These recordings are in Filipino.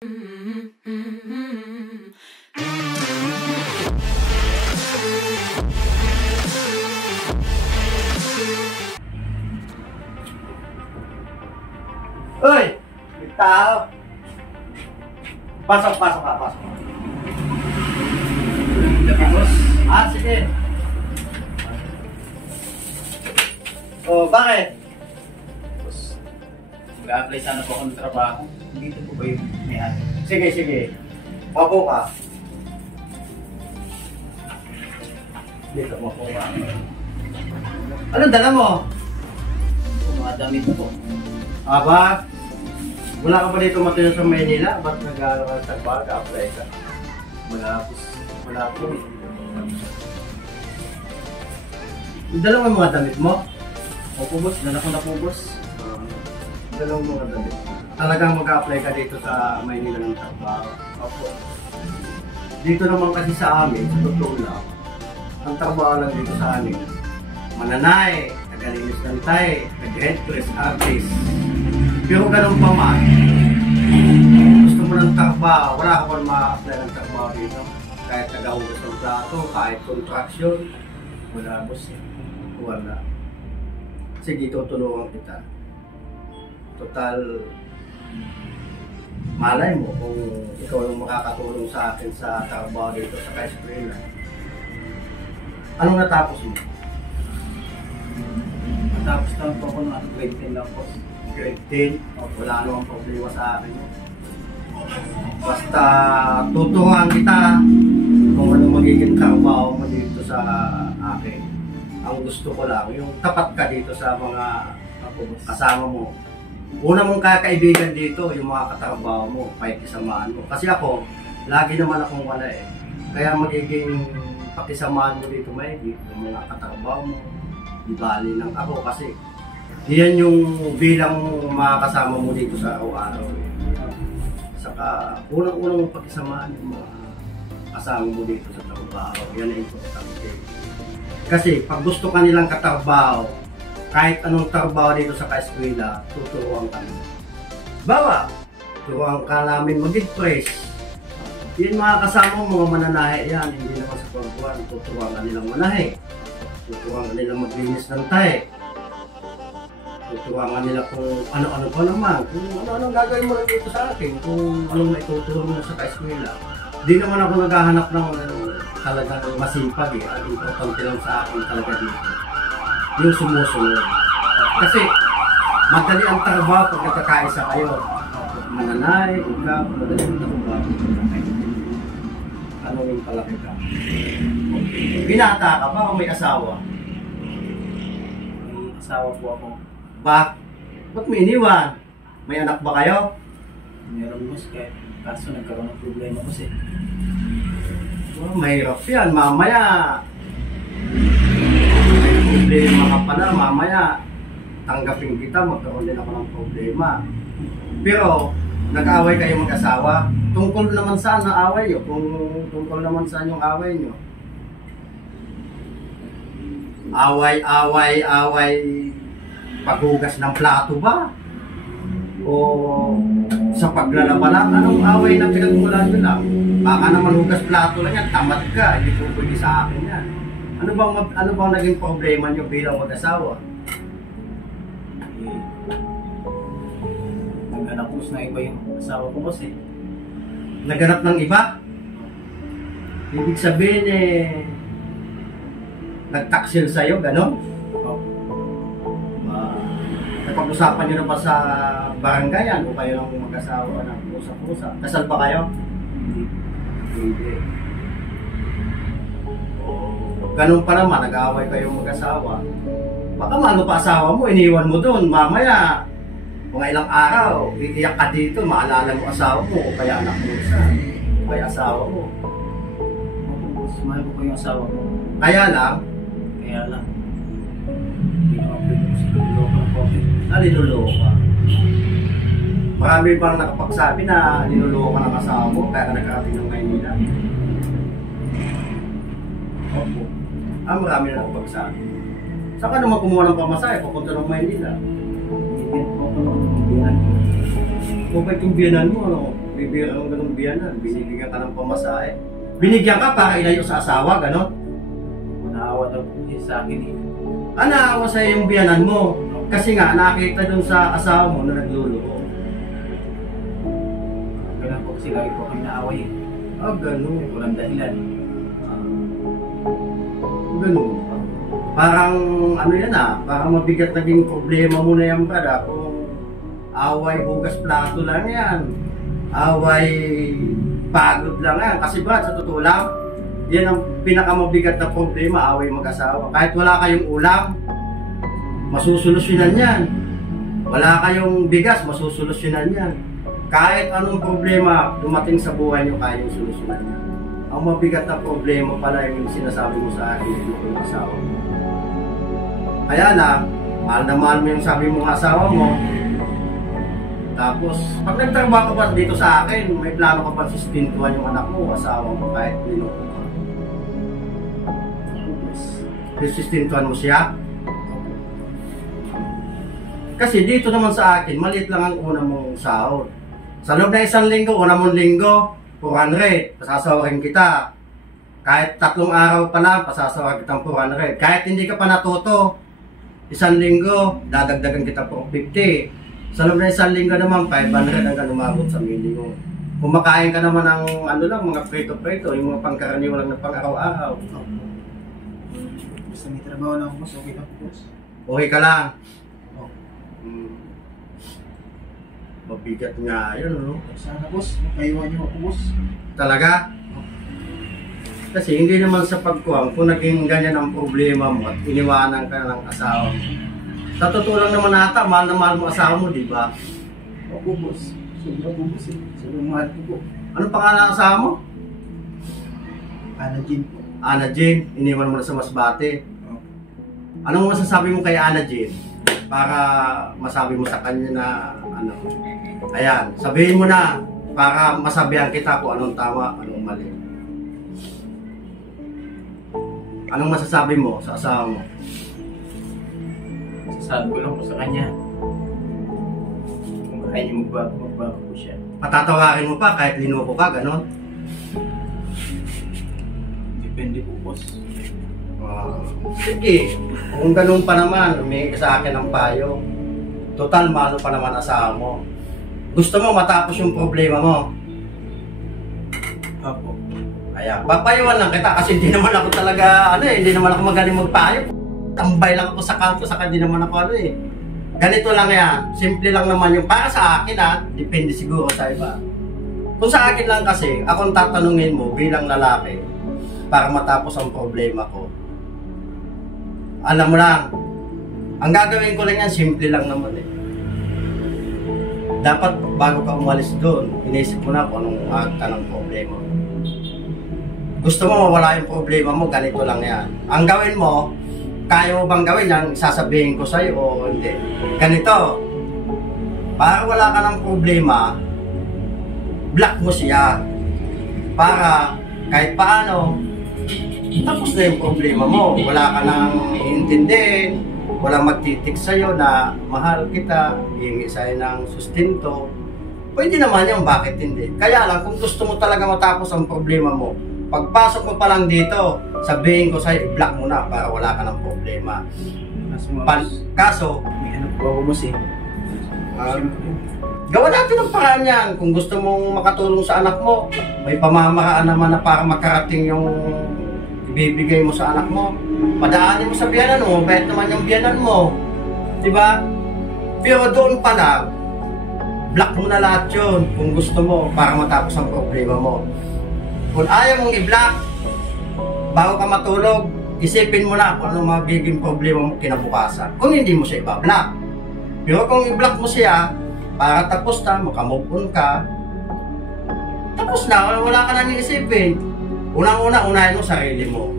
Uy! May tao! Pasok ka, pasok. Ah, sige. Oh, bakit? Boss, mag-a-apply sana po ako ng trabaho. Dito po ba yung may-ari? Sige. Mapo ka. Dito, mapo ka. Anong dala mo? Mga damit po. Aba, wala ka pa dito matulog sa Maynila? Ba't nag-aaral ka sa trabaho? Ka-apply ka? Wala po. Dala mo yung mga damit mo? Opo boss, dala ko na po boss. Dala mo mga damit. Talagang mag-apply ka dito sa Maynila ng trabaho? Opo. Dito naman kasi sa amin, sa totoo lang, ang trabaho lang dito sa amin, mananay, tagalinis ng tay, nag-head press artist. Pero ganun pa man, gusto mo ng trabaho, wala ka pa ma-apply ng trabaho dito. Kahit nag-ahugas ng plato, kahit contraction, Wala boss. wala. Sige, tutulungan kita. Total, malay mo kung ikaw yung makakatulong sa akin sa trabaho dito sa Kaisprina. Anong natapos mo? Matapos lang po ako ng grade 10 lang boss. Grade 10? Wala namang problema sa akin. Basta tuturuan kita kung ano magiging trabaho mo dito sa akin. Ang gusto ko lang, yung tapat ka dito sa mga kasama mo. Una mong kakaibigan dito, yung mga katrabaho mo, pakikisamaan mo. Kasi ako, lagi naman akong wala eh. Kaya magiging pakisamaan mo dito maigi, yung mga katrabaho mo, ibali ng ako kasi yan yung bilang mga kasama mo dito sa araw-araw. Saka unang-unang mong pakisamaan yung mga kasama mo dito sa trabaho. Yan ang importante. Kasi pag gusto ka nilang katrabaho, kahit anong trabaho dito sa Kaeskwela, tuturuan ka nila. Bawa, turuan ka namin mag-press. Yan mga kasama mo, mga mananahe yan, hindi naman sa pagbuwan, tuturuan ka nilang manahe. Tuturuan ka nilang maglinis ng tahe. Tuturuan ka nila kung ano-ano pa naman, kung ano-anong gagawin mo lang dito sa akin, kung anong naituturo mo sa Kaeskwela. Hindi naman ako naghahanap ng talagang masipag eh. Ang importante lang sa akin talaga dito, yung sumusunod. Kasi madali ang trabaho pag nagkakaisa kayo. Mananay, ikaw, madali ang trabaho. Ano yung palaki ka? Binata ka ba o may asawa? May asawa po ako. Ba't mo iniwan? May anak ba kayo? Meron boss, kaso nagkaroon ng problema kasi. Oh, mahirap yan. Mamaya may problema ka pala. Mamaya tanggapin kita, magkaroon din ako ng problema. Pero nag-away kayo mag-asawa. Tungkol naman saan ang away nyo? Kung tungkol naman saan yung away nyo? Away paghugas ng plato ba? O sa paglalaba lang? Anong away na pinagmulan nyo lang? Baka naman hugas plato lang yan, tamad ka, hindi po pwede sa akin yan. Ano bang naging problema nyo bilang mag-asawa? Naghanap boss na iba yung asawa ko boss eh. Naghanap ng iba? Ibig sabihin nagtaksil sa'yo, gano'n? Napag-usapan nyo na ba sa barangayan o kayo lang mag-asawa ng usap-usap? Kasal ba kayo? Hindi. Ganun pa naman, nag-aaway kayo mag-asawa. Baka malo pa asawa mo, iniwan mo doon. Mamaya, mga ilang araw, iiyak ka dito, maalala mo asawa mo, o kaya anak mo isa, o kaya asawa mo. Mahal ko yung asawa mo. Kaya lang, Hindi naman pwede ko sa loob ng COVID. naliluloko ka. Marami bang nakapagsabi na niluloko ka ng asawa mo kaya ka nagkarating ng Maynila? Opo. Marami na nakapagsabi. Saan ka naman kumuha ng pamasahe papunta ng Maynila? Bibigyan po ako ng biyanan. Kung ba't yung biyanan mo, ano? bibira ng ganung biyanan, binibigyan ka ng pamasahe. Binigyan ka para ilayo sa asawa, gano'n? Naawa daw po niya sa akin eh. Naawa sa'yo yung biyanan mo. Kasi nga, nakita dun sa asawa mo na nagluluho. Kailan po kasi lagi po kami naaway eh. Gano'n. Walang dahilan. Gano'n. Parang, ano yan parang mabigat naging problema mo na yan, brad. Kung away bugas plato lang yan. Away pagod lang yan. Kasi brad, sa totoo lang, yan ang pinakamabigat na problema, away mag-asawa. Kahit wala kayong ulam, masusolusyonan yan. Wala kayong bigas, masusolusyonan yan. Kahit anong problema dumating sa buhay nyo, kaya yung solusyonan yan. Ang mabigat na problema pala yung sinasabi mo sa akin yung asawa mo. Kaya mahal na mahal mo yung sabi mong asawa mo. Tapos, pag nagtrabaho ka pa dito sa akin, may plano ka pa sustintuhan yung anak mo, asawa mo, kahit binuko ka. Sustintuhan mo siya. Kasi dito naman sa akin, maliit lang ang una mong sahod. Sa loob na isang linggo, una mong linggo, 400, pasasawarin kita. Kahit 3 araw pa lang, pasasawarin kitang 400. Kahit hindi ka pa natuto, isang linggo, dadagdagan kita 450. Sa loob na isang linggo naman, 500 hanggang umabot sa minimum. Kumakain ka naman ng mga prito-prito, yung mga pangkaraniwan lang na pang-araw-araw. Basta may trabaho lang boss, okay lang boss. Okay ka lang. Mabigat nga yun, no? Sana boss, makaiwan niyo ako boss. Talaga? Kasi hindi naman sa pagkuhang, kung naging ganyan ang problema mo at iniwanan ka ng asawa mo. Sa totoo lang naman ata, mahal na mahal mo asawa mo, di ba? Ako boss, sobrang po boss eh. Sobrang mahal ko po. Ano pangalan ng asawa mo? Ana Jean po. Ana Jean, iniwan mo na sa Masbate. Anong masasabi mo kay Ana Jean? Para masabi mo sa kanya na ayan, sabihin mo na para masabihan kita kung anong tama, anong mali. Anong masasabi mo sa asawa mo? Masasabi ko lang po sa kanya. Kung kaya niyo magbago po siya. Patatawarin mo pa kahit linuko ka, gano'n? Depende po boss. Sige, kung ganun pa naman, humingi ka sa akin ng payo. Total, malo pa naman asawa mo. Gusto mo matapos yung problema mo? Apo. Kaya, papayuan lang kita kasi hindi naman ako talaga, hindi naman ako magaling magpayo. Tambay lang ako sa kanto, saka hindi naman ako Ganito lang yan, simple lang naman yung para sa akin depende siguro sa iba. Kung sa akin lang kasi, akong tatanungin mo bilang lalaki para matapos ang problema ko. Alam mo lang, ang gagawin ko lang yan, simple lang naman Dapat bago ka umalis doon, inisip mo na kung anong ka ng problema. Gusto mo mawala yung problema mo, ganito lang yan. Ang gawin mo, kaya mo bang gawin yan, sasabihin ko sa'yo o hindi. Ganito, para wala ka ng problema, block mo siya. Para kahit paano, tapos na yung problema mo. Wala ka nang iintindihin, walang magtitik sa'yo na mahal kita, hihingi sa'yo ng sustento. Pwede naman yung bakit hindi. Kaya lang, kung gusto mo talaga matapos ang problema mo, pagpasok mo pa lang dito, sabihin ko sa'yo, i-block mo na para wala ka ng problema. Kaso, may po ako boss eh. gawa natin ang paraan yan. Kung gusto mong makatulong sa anak mo, may pamamaraan naman na para makarating yung ibibigay mo sa anak mo. Padaanin mo sa biyanan mo, kahit naman yung biyanan mo. Diba? Pero doon pa lang, block mo na lahat yun kung gusto mo para matapos ang problema mo. Kung ayaw mong i-block, bago ka matulog, isipin mo na kung ano magiging problema mo kinabukasan. Kung hindi mo siya i-block. Pero kung i-block mo siya, para tapos na, makamove on ka, tapos na, wala ka na niisipin. Unang-una, unahin mo sarili mo.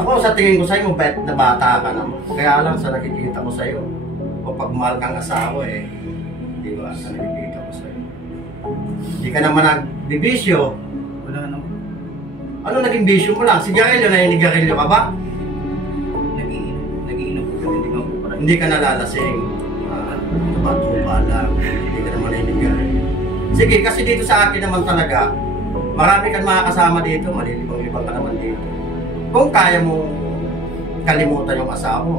Ako, sa tingin ko sa'yo, bet na bata ka naman. Kaya lang sa nakikita ko sa'yo, o pagmahal kang asawa di ba, sa nakikita ko sa'yo. Hindi ka naman nagbibisyo. Wala naman. Ano naging bisyo mo lang? Sigarilyo, naninigarilyo ka ba? Nagiinom po, hindi naman po parang. Hindi ka nalalasing. Tupa-tupa lang. Hindi ka naman naninigarilyo. Sige, kasi dito sa akin naman talaga, marami kang makakasama dito, malilibang-libang ka naman dito. Kung kaya mo kalimutan yung asawa mo.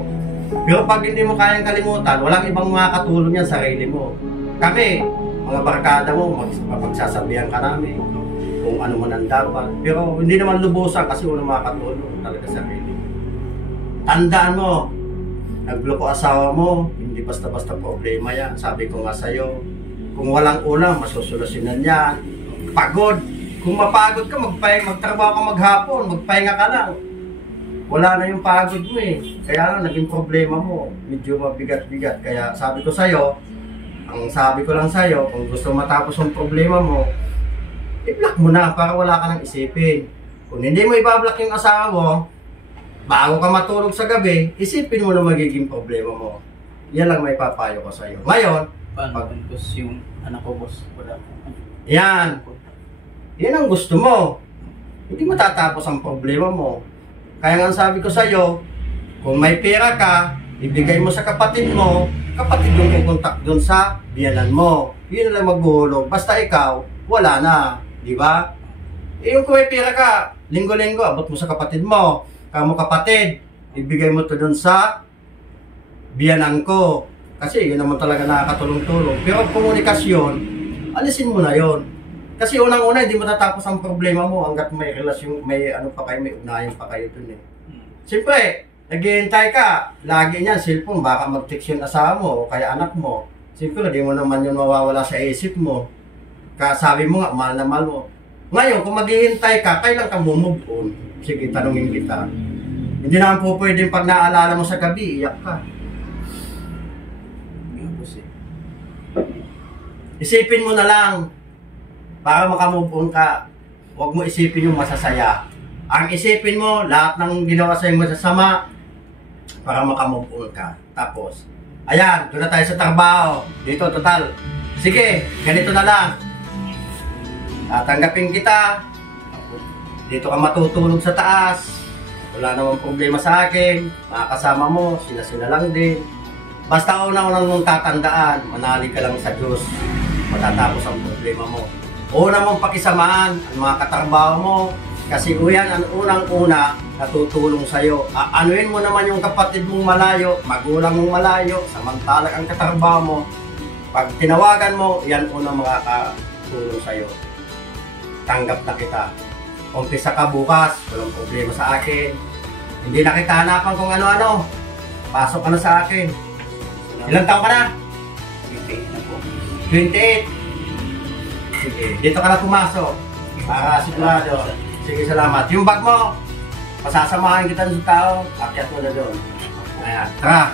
Pero pag hindi mo kayang kalimutan, walang ibang makakatulong yan, sarili mo. Kami, mga barkada mo, magsasabihan ka namin kung ano man ang dapat. Pero hindi naman lubusan kasi walang makakatulong talaga sarili mo. Tandaan mo, nagloko asawa mo, hindi basta-basta problema yan. Sabi ko nga sa'yo, kung walang ulam, masusolusyonan yan. Pagod. Kung mapagod ka, magtrabaho ka maghapon, magpahinga ka lang. Wala na yung pagod mo eh. Kaya lang, naging problema mo. Medyo mabigat-bigat. Kaya sabi ko sa'yo, ang sabi ko lang sa'yo, kung gusto matapos yung problema mo, i-block mo na para wala ka nang isipin. Kung hindi mo i-block yung asawa mo, bago ka matulog sa gabi, isipin mo na magiging problema mo. Yan lang may papayo ko sa'yo. Ngayon, Paano yung anak ko, boss? Wala po. yan. Yan ang gusto mo. Hindi matatapos ang problema mo. Kaya nga sabi ko sa'yo, kung may pera ka, ibigay mo sa kapatid mo, kapatid yung kukontak doon sa biyanan mo. Yun lang maghuhulog. Basta ikaw, wala na. Di ba? Eh, yung kung may pera ka, linggo-linggo, abot mo sa kapatid mo. Kamo kapatid, ibigay mo to doon sa biyanan ko. Kasi yun naman talaga nakakatulong-tulong. Pero komunikasyon, alisin mo na yon. Kasi unang-una, hindi matatapos ang problema mo hanggat may relasyon, may ano pa kayo, may ugnayan pa kayo dun eh. Siyempre, naghihintay ka, lagi niyan, cellphone, baka mag-text yung asawa mo o kaya anak mo. Siyempre, di mo naman yun mawawala sa isip mo. Sabi mo nga, mahal na mahal mo. Ngayon, kung maghihintay ka, kailan ka move on? Sige, tanungin kita. Hindi naman po pwedeng pag naalala mo sa gabi, iyak ka. Isipin mo na lang para makamove on ka. Huwag mo isipin yung masasaya. Ang isipin mo, lahat ng ginawa sa'yo masasama para makamove on ka. Tapos, ayan, doon na tayo sa trabaho. Dito, total. Sige, ganito na lang. Tatanggapin kita. Dito ka matutulog sa taas. Wala namang problema sa akin. Makakasama mo, sila lang din. Basta una-unang mong tatandaan, manalig ka lang sa Diyos. Matatapos ang problema mo. Una mong pakisamaan ang mga katrabaho mo. Kasi yan ang unang-una natutulong sa'yo. Anuin mo naman yung kapatid mong malayo, magulang mong malayo, samantalang ang katrabaho mo. Pag tinawagan mo, yan unang makakatulong sa'yo. Tanggap na kita. Umpisa ka bukas, walang problema sa akin. Hindi na kita hanapan kung ano-ano. Pasok ka na sa akin. Ilang taon ka na? 28 na po. 28. Sige, dito ka na pumasok. Para sigurado. Sige, salamat. Yung bag mo, pasasamahan kita sa tao, akyat mo na doon. Ayan, tara.